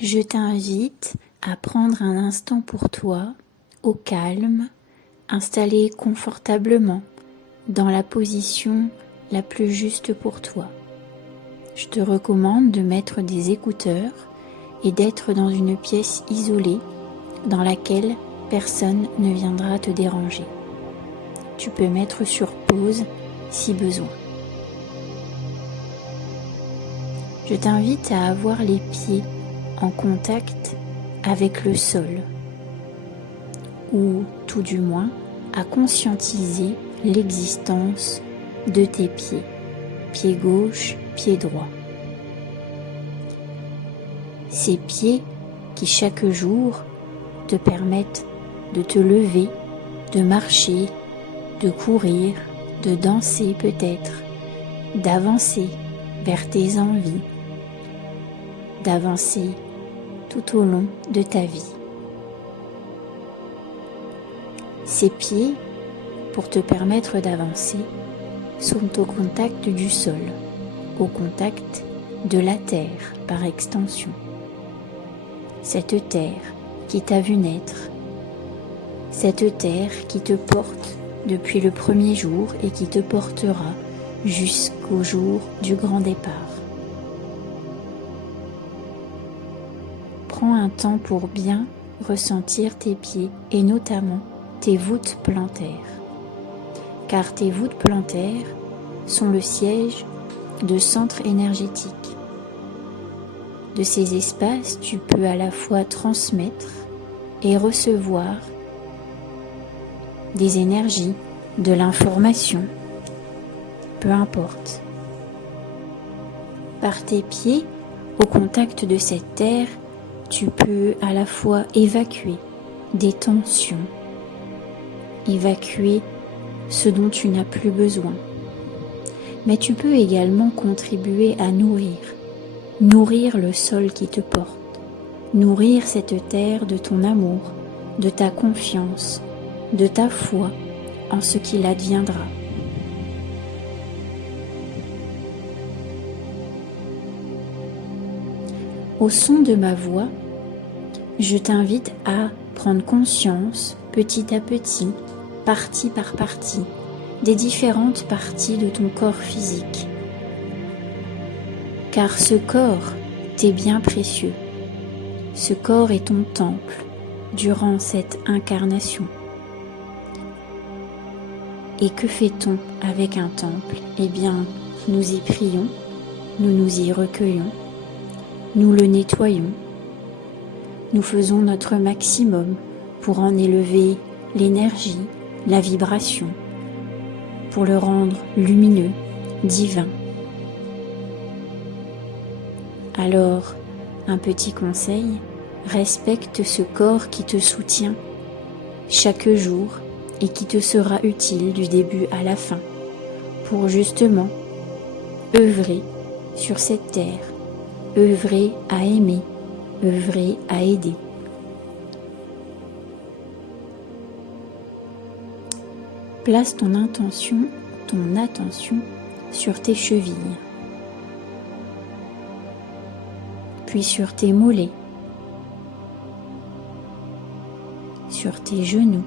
Je t'invite à prendre un instant pour toi, au calme, installé confortablement, dans la position la plus juste pour toi. Je te recommande de mettre des écouteurs et d'être dans une pièce isolée dans laquelle personne ne viendra te déranger. Tu peux mettre sur pause si besoin. Je t'invite à avoir les pieds en contact avec le sol, ou tout du moins à conscientiser l'existence de tes pieds, pied gauche, pied droit. Ces pieds qui chaque jour te permettent de te lever, de marcher, de courir, de danser peut-être, d'avancer vers tes envies, d'avancer tout au long de ta vie. Ces pieds, pour te permettre d'avancer, sont au contact du sol, au contact de la terre par extension. Cette terre qui t'a vu naître, cette terre qui te porte depuis le premier jour et qui te portera jusqu'au jour du grand départ. Prends un temps pour bien ressentir tes pieds et notamment tes voûtes plantaires, car tes voûtes plantaires sont le siège de centres énergétiques. De ces espaces, tu peux à la fois transmettre et recevoir des énergies, de l'information, peu importe. Par tes pieds, au contact de cette terre, tu peux à la fois évacuer des tensions, évacuer ce dont tu n'as plus besoin. Mais tu peux également contribuer à nourrir le sol qui te porte, nourrir cette terre de ton amour, de ta confiance, de ta foi en ce qu'il adviendra. Au son de ma voix, je t'invite à prendre conscience petit à petit, partie par partie, des différentes parties de ton corps physique. Car ce corps t'est bien précieux. Ce corps est ton temple durant cette incarnation. Et que fait-on avec un temple? Eh bien, nous y prions, nous nous y recueillons, nous le nettoyons, nous faisons notre maximum pour en élever l'énergie, la vibration, pour le rendre lumineux, divin. Alors, un petit conseil, respecte ce corps qui te soutient chaque jour et qui te sera utile du début à la fin pour justement œuvrer sur cette terre, œuvrer à aimer, œuvrer à aider. Place ton attention sur tes chevilles, puis sur tes mollets, sur tes genoux.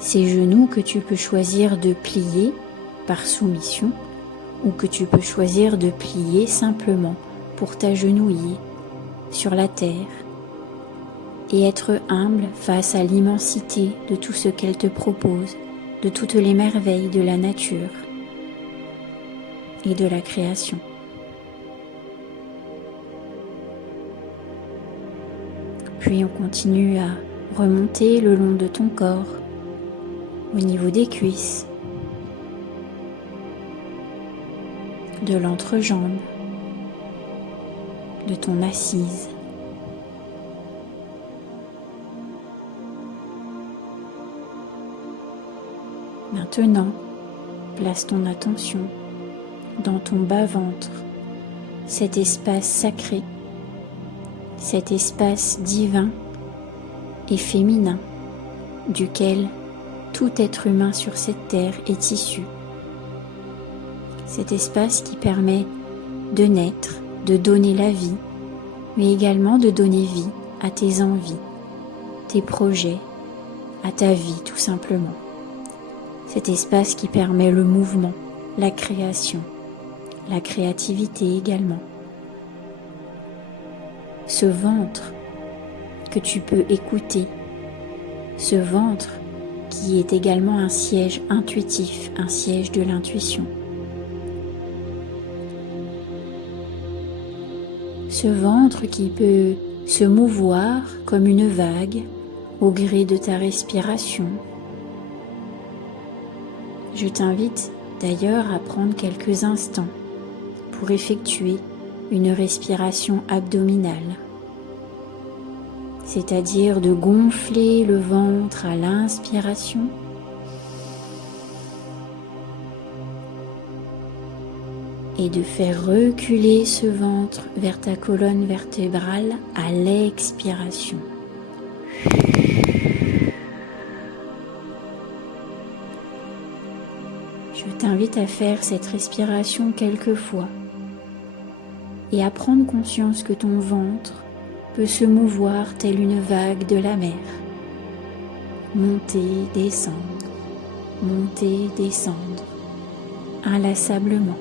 Ces genoux que tu peux choisir de plier par soumission ou que tu peux choisir de plier simplement pour t'agenouiller sur la terre et être humble face à l'immensité de tout ce qu'elle te propose, de toutes les merveilles de la nature et de la création. Puis on continue à remonter le long de ton corps, au niveau des cuisses, de l'entrejambe, de ton assise. Maintenant, place ton attention dans ton bas-ventre, cet espace sacré, cet espace divin et féminin duquel tout être humain sur cette terre est issu. Cet espace qui permet de naître, de donner la vie, mais également de donner vie à tes envies, tes projets, à ta vie tout simplement. Cet espace qui permet le mouvement, la création, la créativité également. Ce ventre que tu peux écouter, ce ventre qui est également un siège intuitif, un siège de l'intuition. Ce ventre qui peut se mouvoir comme une vague au gré de ta respiration. Je t'invite d'ailleurs à prendre quelques instants pour effectuer une respiration abdominale, c'est-à-dire de gonfler le ventre à l'inspiration et de faire reculer ce ventre vers ta colonne vertébrale à l'expiration. Je t'invite à faire cette respiration quelques fois et à prendre conscience que ton ventre peut se mouvoir telle une vague de la mer. Monter, descendre, inlassablement.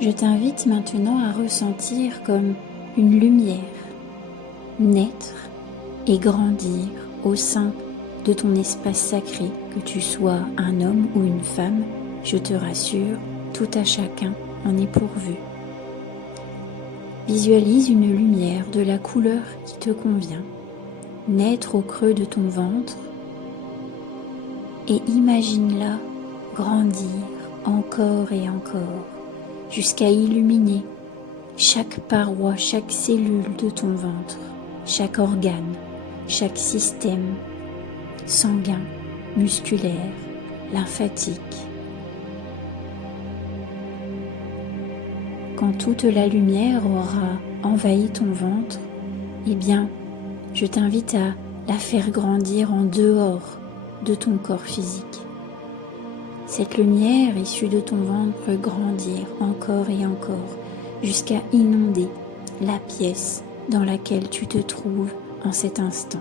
Je t'invite maintenant à ressentir comme une lumière naître et grandir au sein de ton espace sacré, que tu sois un homme ou une femme, je te rassure, tout à chacun en est pourvu. Visualise une lumière de la couleur qui te convient, naître au creux de ton ventre et imagine-la grandir encore et encore, jusqu'à illuminer chaque paroi, chaque cellule de ton ventre, chaque organe, chaque système sanguin, musculaire, lymphatique. Quand toute la lumière aura envahi ton ventre, eh bien, je t'invite à la faire grandir en dehors de ton corps physique. Cette lumière issue de ton ventre grandir encore et encore jusqu'à inonder la pièce dans laquelle tu te trouves en cet instant.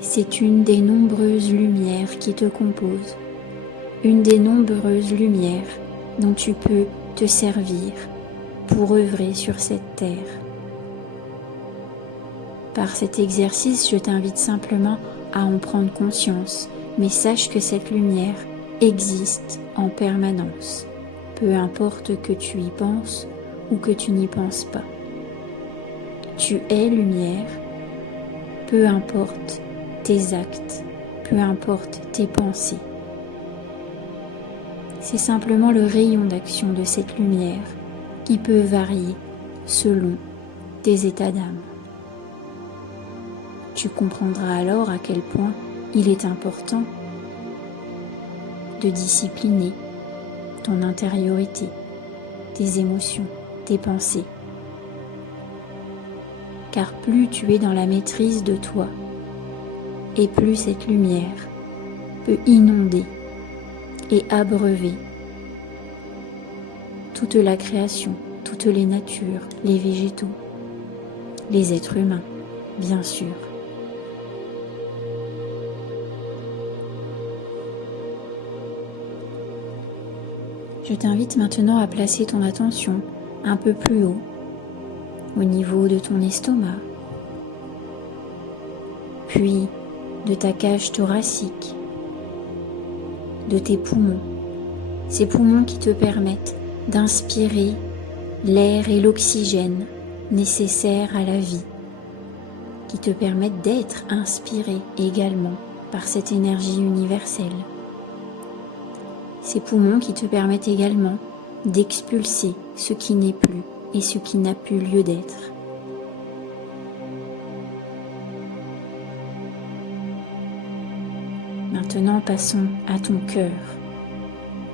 C'est une des nombreuses lumières qui te composent, une des nombreuses lumières dont tu peux te servir pour œuvrer sur cette terre. Par cet exercice, je t'invite simplement à en prendre conscience, mais sache que cette lumière existe en permanence, peu importe que tu y penses ou que tu n'y penses pas. Tu es lumière, peu importe tes actes, peu importe tes pensées. C'est simplement le rayon d'action de cette lumière qui peut varier selon tes états d'âme. Tu comprendras alors à quel point il est important de discipliner ton intériorité, tes émotions, tes pensées. Car plus tu es dans la maîtrise de toi, et plus cette lumière peut inonder et abreuver toute la création, toutes les natures, les végétaux, les êtres humains, bien sûr. Je t'invite maintenant à placer ton attention un peu plus haut, au niveau de ton estomac, puis de ta cage thoracique, de tes poumons, ces poumons qui te permettent d'inspirer l'air et l'oxygène nécessaires à la vie, qui te permettent d'être inspiré également par cette énergie universelle. Ces poumons qui te permettent également d'expulser ce qui n'est plus et ce qui n'a plus lieu d'être. Maintenant, passons à ton cœur,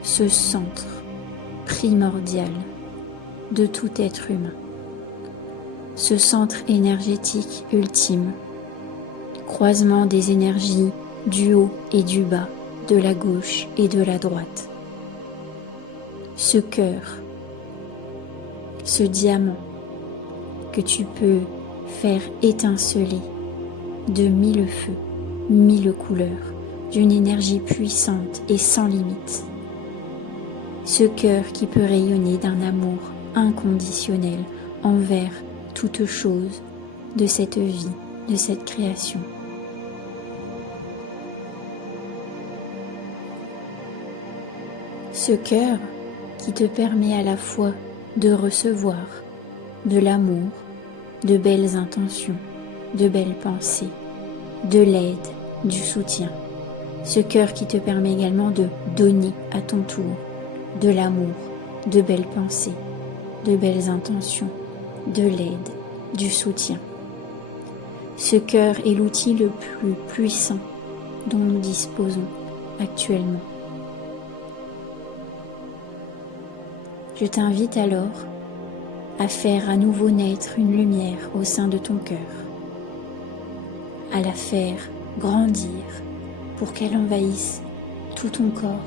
ce centre primordial de tout être humain. Ce centre énergétique ultime, croisement des énergies du haut et du bas, de la gauche et de la droite. Ce cœur, ce diamant que tu peux faire étinceler de 1000 feux, 1000 couleurs, d'une énergie puissante et sans limite. Ce cœur qui peut rayonner d'un amour inconditionnel envers toute chose de cette vie, de cette création. Ce cœur qui te permet à la fois de recevoir de l'amour, de belles intentions, de belles pensées, de l'aide, du soutien. Ce cœur qui te permet également de donner à ton tour de l'amour, de belles pensées, de belles intentions, de l'aide, du soutien. Ce cœur est l'outil le plus puissant dont nous disposons actuellement. Je t'invite alors à faire à nouveau naître une lumière au sein de ton cœur, à la faire grandir pour qu'elle envahisse tout ton corps.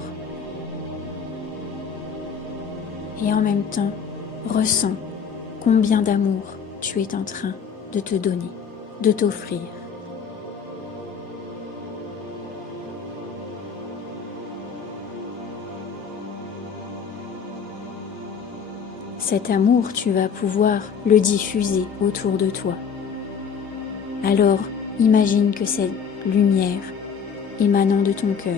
Et en même temps, ressens combien d'amour tu es en train de te donner, de t'offrir. Cet amour, tu vas pouvoir le diffuser autour de toi. Alors, imagine que cette lumière émanant de ton cœur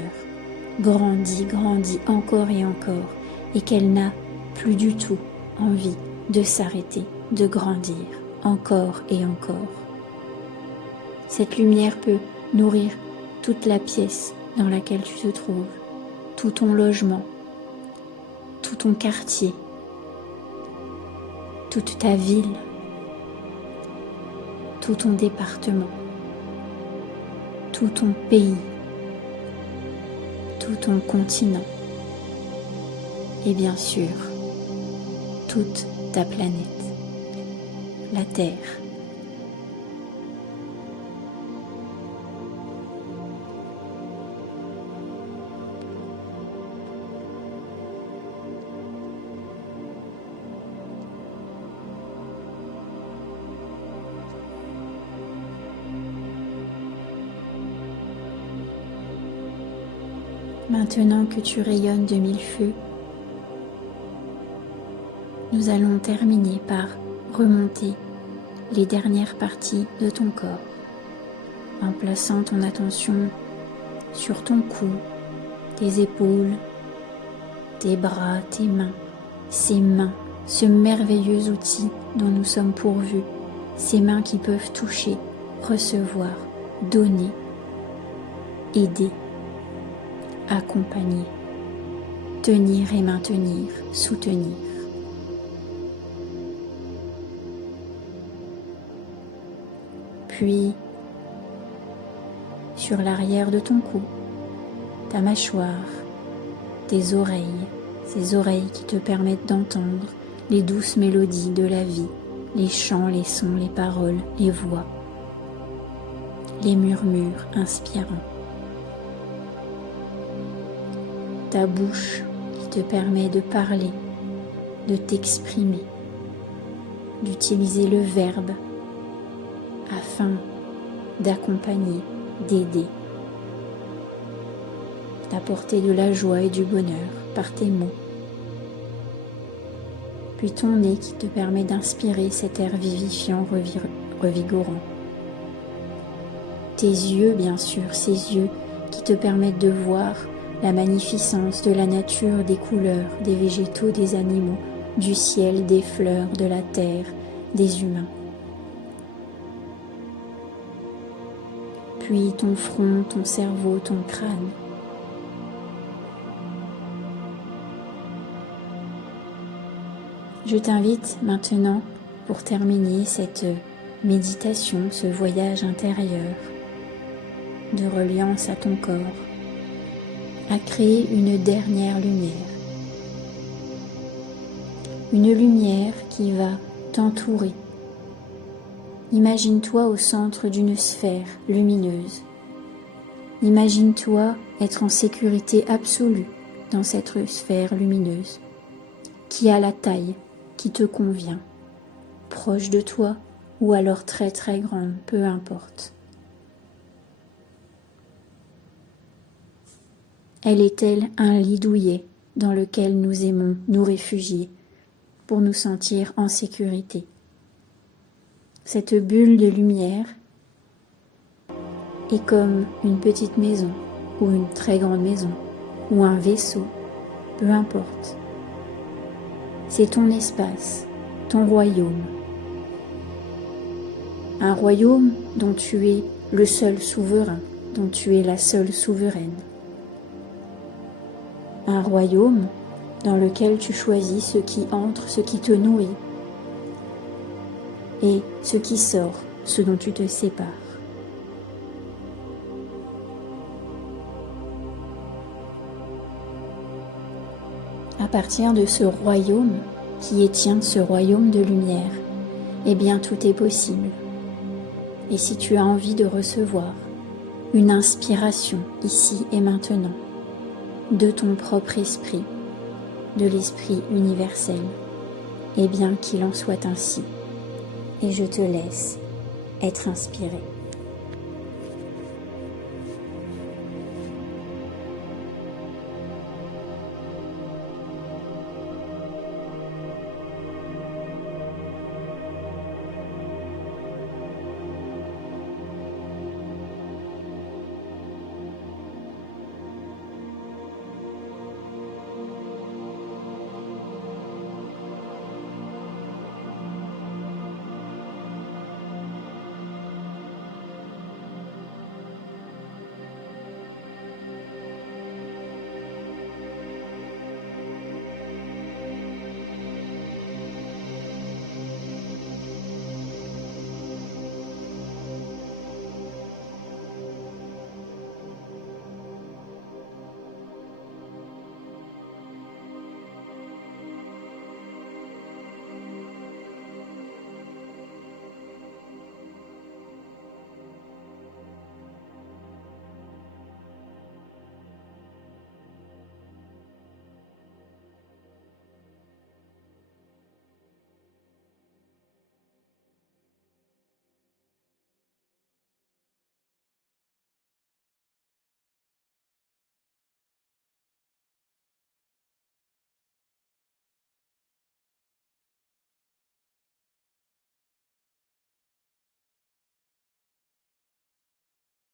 grandit, grandit encore et encore, et qu'elle n'a plus du tout envie de s'arrêter, de grandir encore et encore. Cette lumière peut nourrir toute la pièce dans laquelle tu te trouves, tout ton logement, tout ton quartier, toute ta ville, tout ton département, tout ton pays, tout ton continent et bien sûr toute ta planète, la Terre. Maintenant que tu rayonnes de 1000 feux, nous allons terminer par remonter les dernières parties de ton corps en plaçant ton attention sur ton cou, tes épaules, tes bras, tes mains, ces mains, ce merveilleux outil dont nous sommes pourvus, ces mains qui peuvent toucher, recevoir, donner, aider, accompagner, tenir et maintenir, soutenir. Puis, sur l'arrière de ton cou, ta mâchoire, tes oreilles, ces oreilles qui te permettent d'entendre les douces mélodies de la vie, les chants, les sons, les paroles, les voix, les murmures inspirants. Ta bouche qui te permet de parler, de t'exprimer, d'utiliser le verbe afin d'accompagner, d'aider, d'apporter de la joie et du bonheur par tes mots. Puis ton nez qui te permet d'inspirer cet air vivifiant, revigorant. Tes yeux, bien sûr, ces yeux qui te permettent de voir la magnificence de la nature, des couleurs, des végétaux, des animaux, du ciel, des fleurs, de la terre, des humains. Puis ton front, ton cerveau, ton crâne. Je t'invite maintenant, pour terminer cette méditation, ce voyage intérieur de reliance à ton corps, à créer une dernière lumière. une lumière qui va t'entourer. Imagine-toi au centre d'une sphère lumineuse. Imagine-toi être en sécurité absolue dans cette sphère lumineuse, qui a la taille qui te convient, proche de toi ou alors très très grande, peu importe. Elle est-elle un lit douillet dans lequel nous aimons nous réfugier pour nous sentir en sécurité? Cette bulle de lumière est comme une petite maison ou une très grande maison ou un vaisseau, peu importe. C'est ton espace, ton royaume. Un royaume dont tu es le seul souverain, dont tu es la seule souveraine. Un royaume dans lequel tu choisis ce qui entre, ce qui te nourrit, et ce qui sort, ce dont tu te sépares. À partir de ce royaume qui est tien, ce royaume de lumière, eh bien tout est possible. Et si tu as envie de recevoir une inspiration ici et maintenant de ton propre esprit, de l'esprit universel, eh bien qu'il en soit ainsi. Et je te laisse être inspiré.